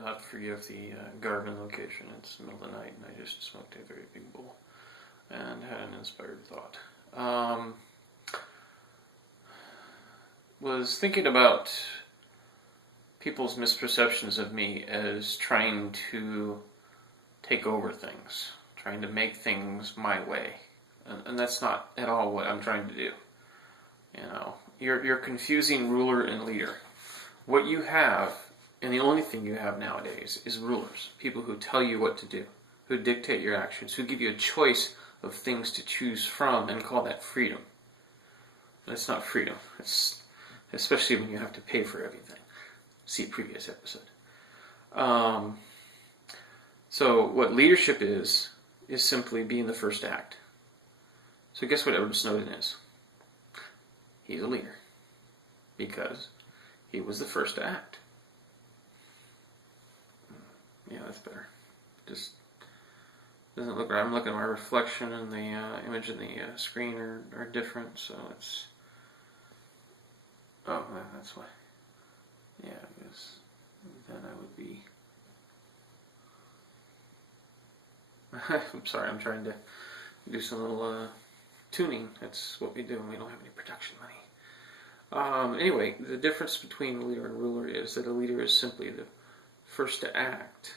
you'll have to forgive the Garvin location. It's the middle of the night, and I just smoked a very big bowl and had an inspired thought. Was thinking about people's misperceptions of me as trying to take over things, trying to make things my way. And that's not at all what I'm trying to do. You know, you're confusing ruler and leader. What you have, and the only thing you have nowadays, is rulers. People who tell you what to do, who dictate your actions, who give you a choice of things to choose from and call that freedom. That's not freedom. It's especially when you have to pay for everything. See previous episode. So what leadership is simply being the first to act. So guess what Edward Snowden is? He's a leader. Because he was the first to act. Yeah, that's better. Just doesn't look right. I'm looking at my reflection and the image and the screen are different, so it's... Oh, that's why. Yeah, because then I would be... I'm sorry, I'm trying to do some little tuning. That's what we do when we don't have any production money. Anyway, the difference between leader and ruler is that a leader is simply the first to act.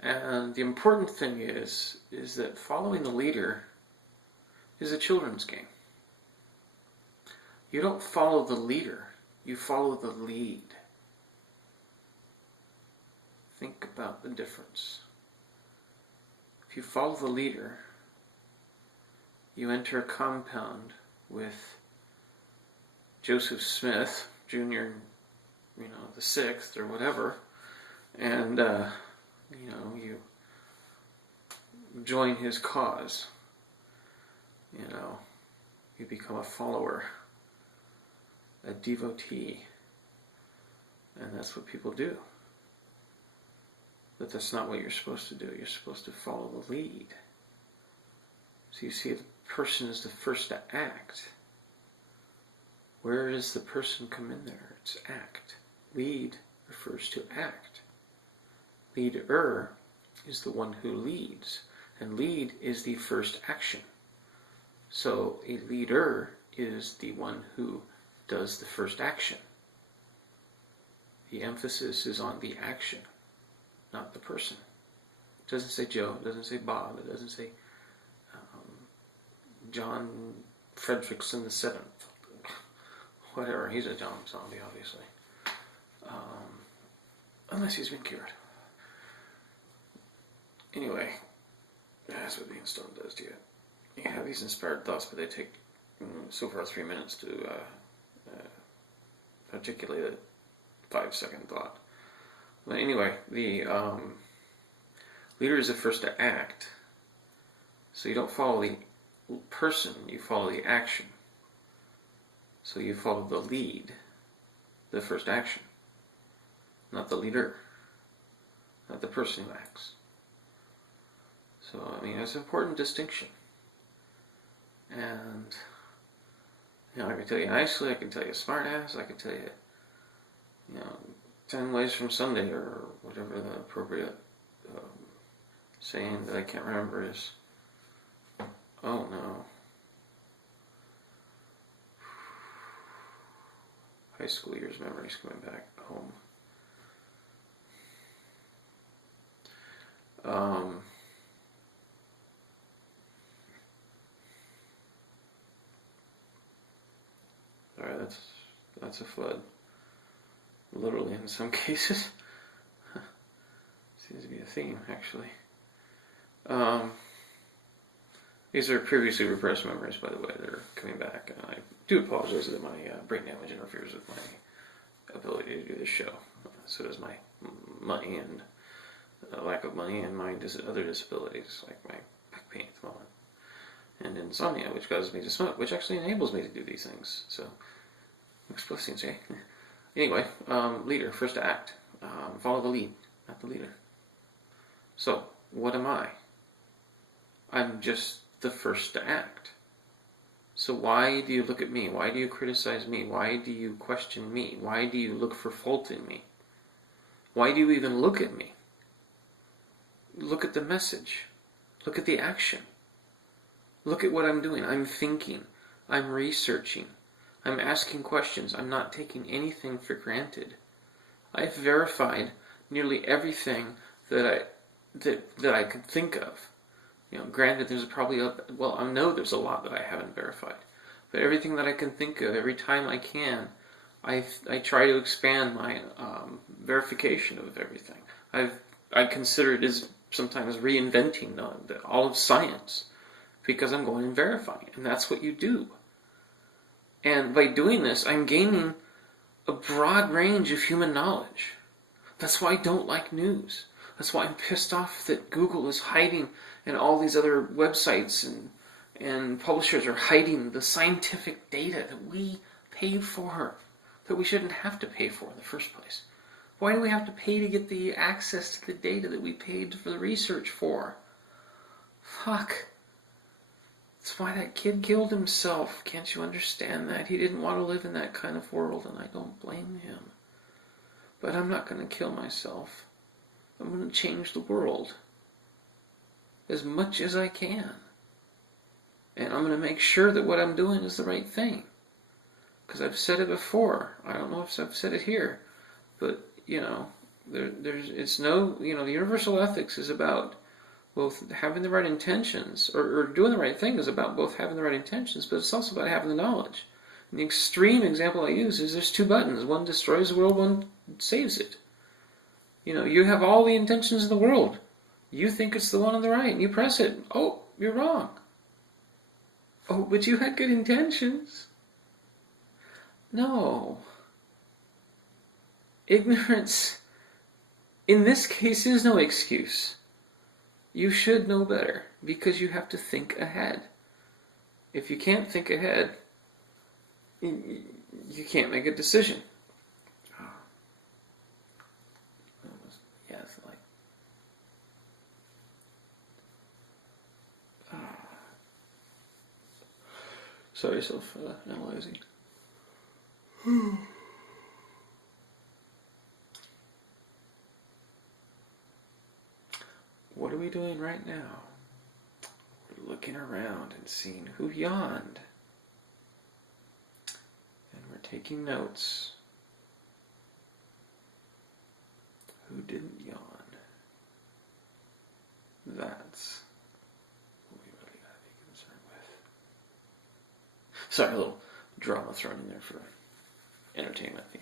And the important thing is that following the leader is a children's game. You don't follow the leader, you follow the lead. Think about the difference. If you follow the leader, you enter a compound with Joseph Smith, Jr., the 6th or whatever, and, you join his cause. You become a follower, a devotee, and that's what people do. But that's not what you're supposed to do. You're supposed to follow the lead. So you see, the person is the first to act. Where does the person come in there? It's act. Lead refers to act. Leader is the one who leads, and lead is the first action. So a leader is the one who does the first action. The emphasis is on the action, not the person. It doesn't say Joe, it doesn't say Bob, it doesn't say John Fredrickson the 7th. Whatever, he's a John zombie, obviously. Unless he's been cured. Anyway, that's what being stoned does to you. You have these inspired thoughts, but they take so far 3 minutes to articulate a 5-second thought. But anyway, the leader is the first to act. So you don't follow the person, you follow the action. So you follow the lead, the first action. Not the leader. Not the person who acts. So, it's an important distinction. And, I can tell you nicely, I can tell you smart ass, I can tell you, 10 ways from Sunday, or whatever the appropriate saying that I can't remember is. Oh no. High school years memories coming back home. Alright, that's a flood. Literally in some cases. Seems to be a theme, actually. These are previously repressed memories, by the way. They're coming back, and I do apologize that my brain damage interferes with my ability to do this show. So does my money and lack of money and my other disabilities, like my back pain at the moment. And insomnia, which causes me to smoke, which actually enables me to do these things. So, explosives, eh? Anyway, leader, first to act. Follow the lead, not the leader. So, what am I? I'm just the first to act. So why do you look at me? Why do you criticize me? Why do you question me? Why do you look for fault in me? Why do you even look at me? Look at the message. Look at the action. Look at what I'm doing. I'm thinking. I'm researching. I'm asking questions. I'm not taking anything for granted. I've verified nearly everything that I could think of. Granted, there's probably I know there's a lot that I haven't verified, but everything that I can think of, every time I can, I try to expand my verification of everything. I consider it as sometimes reinventing all of science, because I'm going and verifying, and that's what you do. And by doing this, I'm gaining a broad range of human knowledge. That's why I don't like news. That's why I'm pissed off that Google is hiding, and all these other websites and publishers are hiding the scientific data that we pay for, that we shouldn't have to pay for in the first place. Why do we have to pay to get the access to the data that we paid for the research for? Fuck. That's why that kid killed himself. Can't you understand that? He didn't want to live in that kind of world, and I don't blame him. But I'm not going to kill myself. I'm going to change the world as much as I can. And I'm going to make sure that what I'm doing is the right thing. Because I've said it before. I don't know if I've said it here. But, the universal ethics is about both having the right intentions, or doing the right thing is about both having the right intentions, but it's also about having the knowledge. And the extreme example I use is there's two buttons. One destroys the world, one saves it. You have all the intentions in the world. You think it's the one on the right, and you press it. Oh, you're wrong. Oh, but you had good intentions. No. Ignorance, in this case, is no excuse. You should know better, because you have to think ahead. If you can't think ahead, you can't make a decision. Sorry, self-analyzing. What are we doing right now? We're looking around and seeing who yawned. And we're taking notes. Who didn't yawn? That's what we really gotta be concerned with. Sorry, a little drama thrown in there for entertainment, the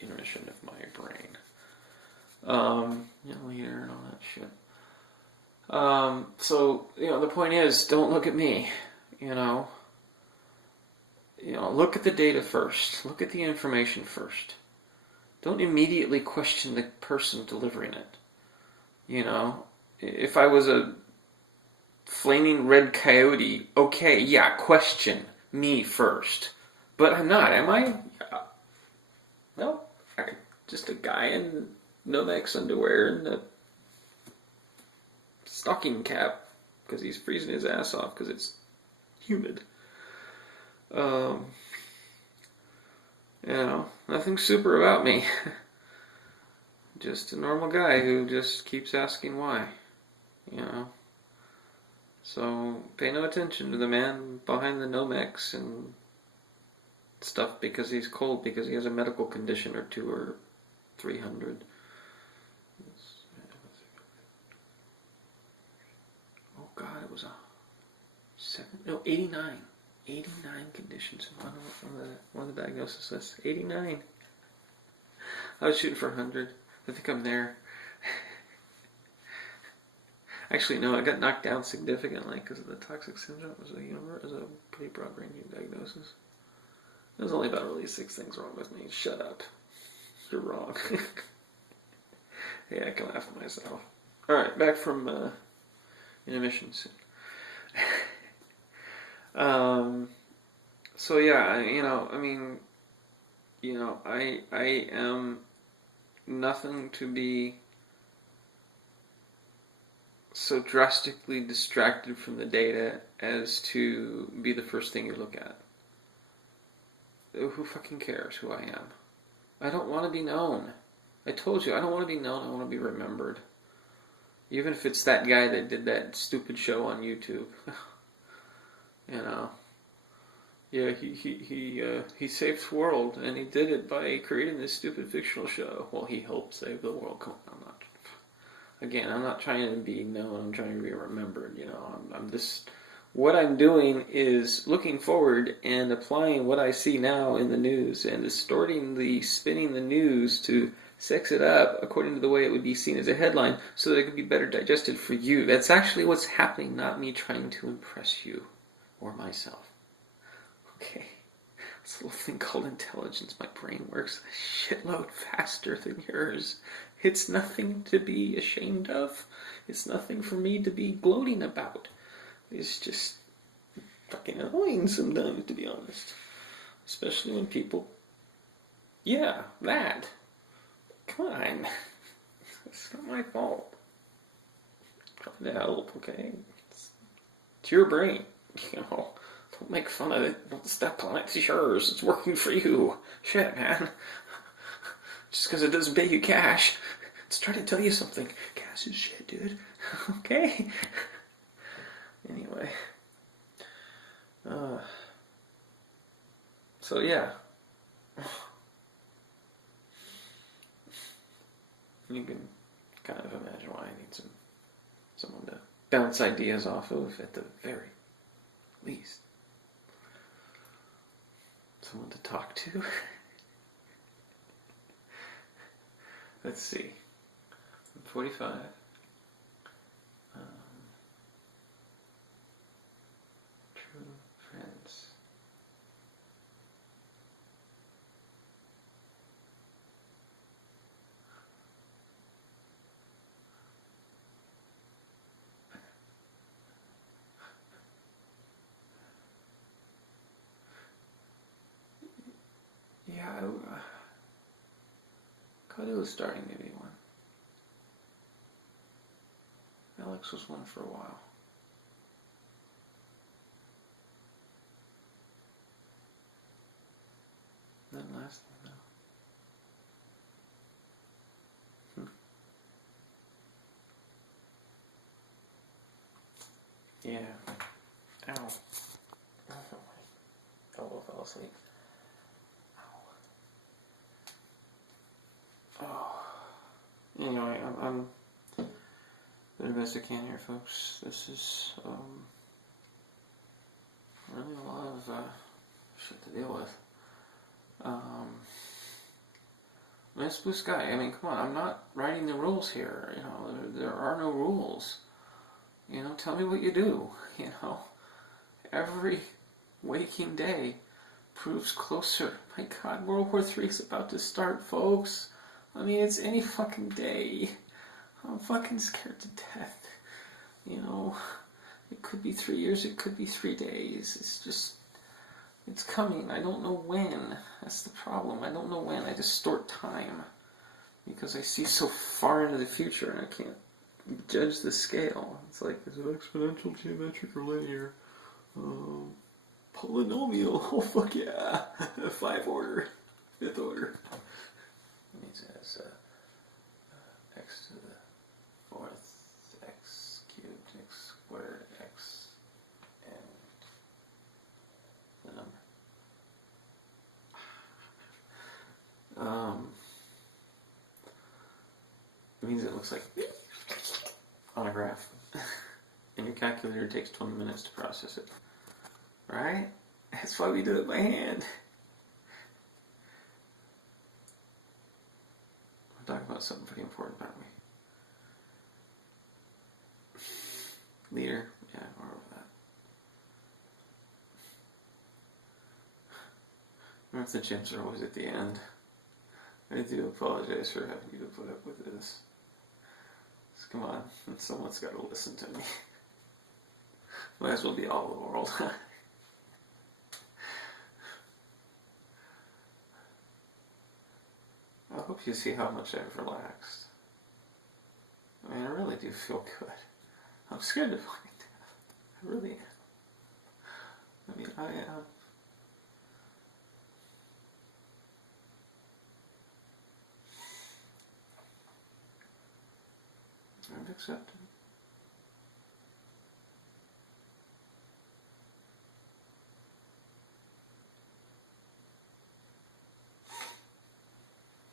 intermission of my brain. Leader and all that shit. So, the point is, don't look at me, look at the data first. Look at the information first. Don't immediately question the person delivering it. If I was a flaming red coyote, okay, yeah, question me first. But I'm not, am I? No, I'm just a guy in Nomex underwear and a stocking cap because he's freezing his ass off because it's humid. Nothing super about me. Just a normal guy who just keeps asking why. So pay no attention to the man behind the Nomex and stuff because he's cold, because he has a medical condition or 2 or 300. Oh God, it was 89. 89 conditions in one of the diagnosis lists. 89. I was shooting for 100. I think I'm there. Actually, no, I got knocked down significantly because of the toxic syndrome. It was a pretty broad-ranging diagnosis. There's only about really 6 things wrong with me. Shut up. You're wrong. Yeah, I can laugh at myself. Alright, back from intermission soon. So yeah, I am nothing to be so drastically distracted from the data as to be the first thing you look at. Who fucking cares who I am? I don't want to be known. I told you, I don't want to be known, I want to be remembered. Even if it's that guy that did that stupid show on YouTube. You know. Yeah, he saved the world, and he did it by creating this stupid fictional show. Well, he helped save the world. Come on, I'm not trying to be known. I'm trying to be remembered. You know, I'm just what I'm doing is looking forward and applying what I see now in the news and spinning the news to sex it up according to the way it would be seen as a headline, so that it could be better digested for you. That's actually what's happening, not me trying to impress you or myself. Okay. This little thing called intelligence. My brain works a shitload faster than yours. It's nothing to be ashamed of. It's nothing for me to be gloating about. It's just fucking annoying sometimes, to be honest. Especially when people... Yeah, that. Come on. It's not my fault. Trying to help, okay? It's your brain, you know. Don't make fun of it. Don't step on it. It's yours. It's working for you. Shit, man. Just because it doesn't pay you cash. It's trying to tell you something. Cash is shit, dude. Okay? Anyway. So, yeah. You can kind of imagine why I need someone to bounce ideas off of at the very least. Someone to talk to. Let's see. I'm 45. True friends. Yeah, Cody was starting to be one. Alex was one for a while. Then last thing though. Yeah. Ow. Elbow fell asleep. Ow. Oh. Anyway, I'm doing the best I can here, folks. This is really a lot of shit to deal with. It's blue sky. I mean, come on. I'm not writing the rules here. You know, there are no rules. You know, tell me what you do. You know, every waking day proves closer. My God, World War III is about to start, folks. I mean, it's any fucking day. I'm fucking scared to death. You know, it could be 3 years, it could be 3 days. It's just, it's coming. I don't know when. That's the problem. I don't know when. I distort time because I see so far into the future and I can't judge the scale. It's like, is it exponential, geometric, or linear? Polynomial. Oh, fuck yeah. 5 order. 5th order. It means it has x to the 4th, x cubed, x squared, x, and the number. It means it looks like on a graph. And your calculator takes 20 minutes to process it. Right? That's why we do it by hand. We're talking about something pretty important, aren't we? Leader. Yeah, we're over that. I wonder if the gyms are always at the end. I do apologize for having you to put up with this. So come on, someone's got to listen to me. Might as well be all the world. I hope you see how much I've relaxed. I mean, I really do feel good. I'm scared to fucking death. I really am. I mean, I am. I've accepted.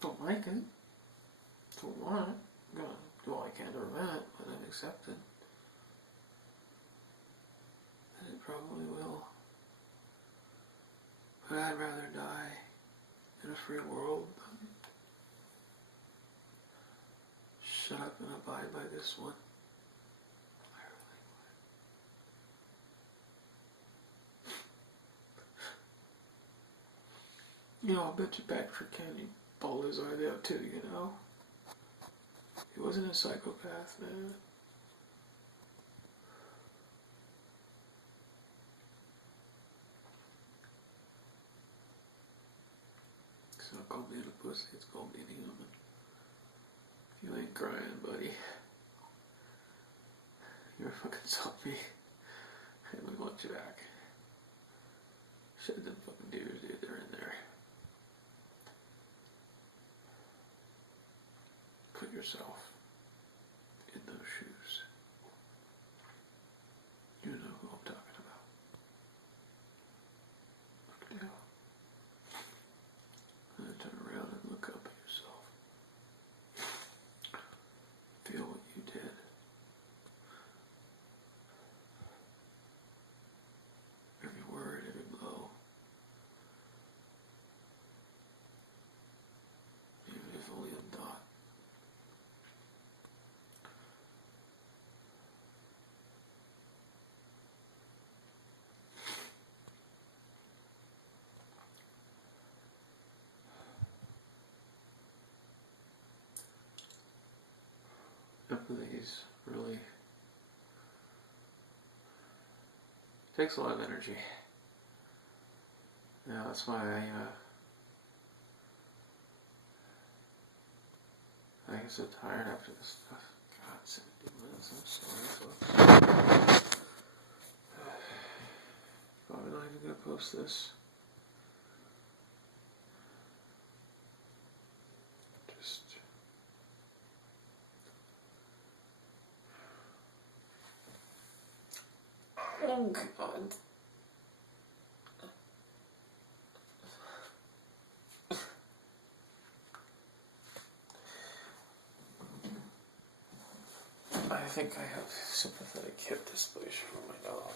Don't like it. Don't want it. I'm gonna do all I can to prevent it, but I've accepted. And it probably will. But I'd rather die in a free world than shut up and abide by this one. I really would. You know, I'll bet you Patrick Kennedy bawled his eyes out too, you know? He wasn't a psychopath, man. It's not called being a pussy, it's called being human. If you ain't crying, buddy, you're fucking salty. And we want you back. Shed them fucking tears, dude, they're in there. Put yourself in those shoes. You know who I'm talking about. Look down. And then turn around and look up at yourself. Feel what you did. Every word, every blow. Even if only a dot. Empathy really takes a lot of energy. Yeah, that's why I get so tired after this stuff. God, 17 minutes, I'm sorry, folks. Probably not even gonna post this. Just oh God. I think I have sympathetic hip dysplasia from my dog.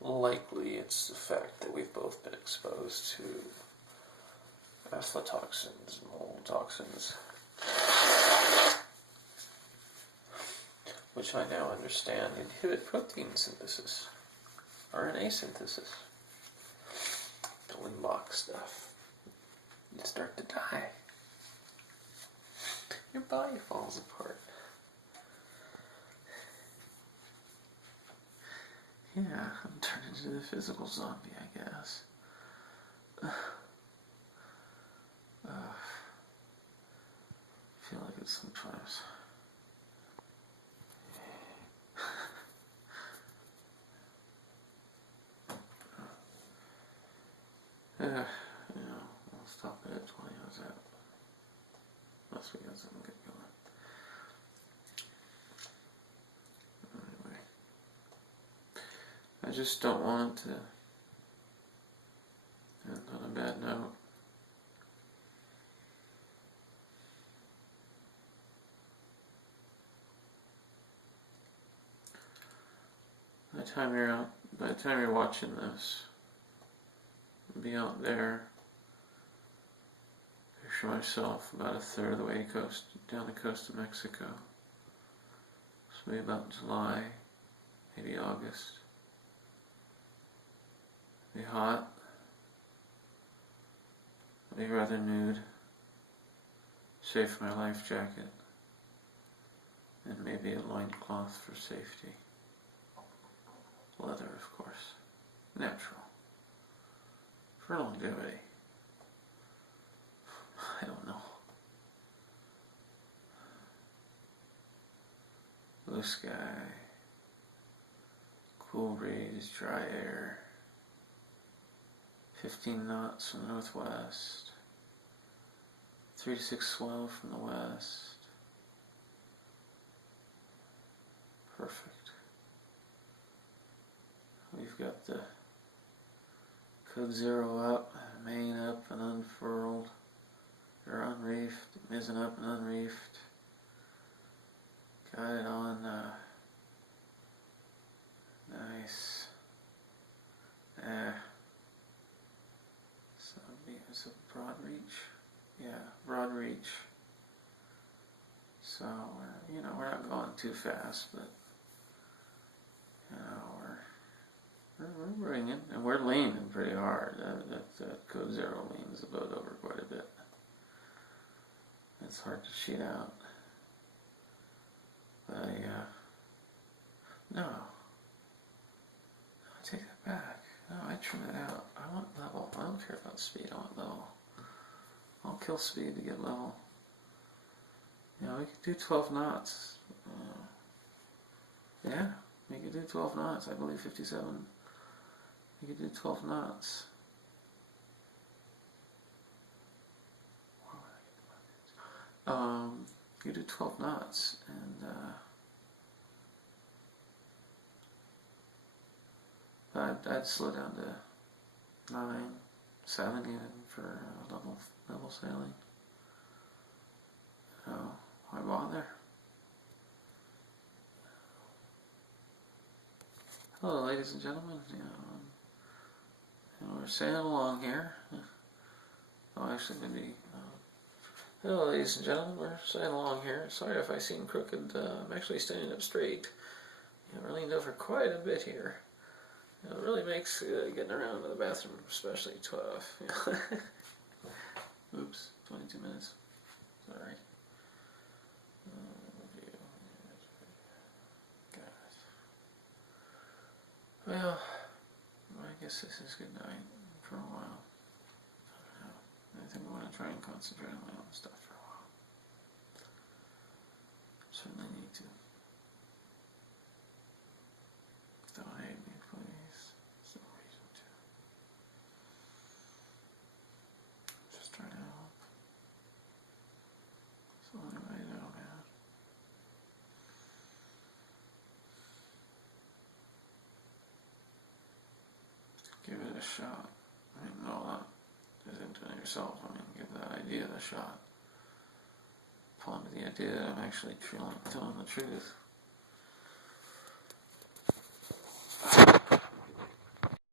Likely it's the fact that we've both been exposed to aflatoxins, mold toxins, which I now understand inhibit protein synthesis, RNA synthesis. Building block stuff. You start to die. Your body falls apart. Yeah, I'm turning into the physical zombie, I guess. I feel like it sometimes. Yeah, I'll stop it at 20. How's that? Unless we got something good going. Anyway. I just don't want it to end on a bad note. By the time you're watching this, I'll be out there. Picture myself about a third of the way down the coast of Mexico. So maybe about July, maybe August. It'll be hot. I'll be rather nude. Save for my life jacket. And maybe a loincloth for safety. Leather, of course. Natural. For longevity. I don't know. Blue sky. Cool breeze, dry air. 15 knots from the northwest. 3 to 6 swell from the west. Perfect. We've got the code 0 up, main up and unfurled, or unreefed, mizzen up and unreefed. Got it on, nice. So it's a broad reach. Yeah, broad reach. So we're not going too fast, but we're bringing, and we're leaning pretty hard. That code 0 leans the boat over quite a bit. It's hard to sheet out. But no, I take that back. No, I trim it out. I want level. I don't care about speed. I want level. I'll kill speed to get level. We could do 12 knots. Yeah, we could do 12 knots. I believe 57. We could do 12 knots. You do 12 knots, and I'd slow down to 9, 7 even for level sailing. So why bother? Hello, ladies and gentlemen. We're sailing along here. Oh, actually, maybe. Hello, ladies and gentlemen. We're sailing along here. Sorry if I seem crooked. I'm actually standing up straight. We're leaned over quite a bit here. It really makes getting around to the bathroom especially tough. Oops, 22 minutes. Sorry. Well, I guess this is good night for a while. I think I want to try and concentrate on my own stuff for a while. Certainly need to. Don't hate me, please. There's no reason to. Just trying to help. It's the only way I know how. Give it a shot. I mean, no, not just into it yourself. I mean, give the idea a shot. Fall into the idea that I'm actually telling the truth.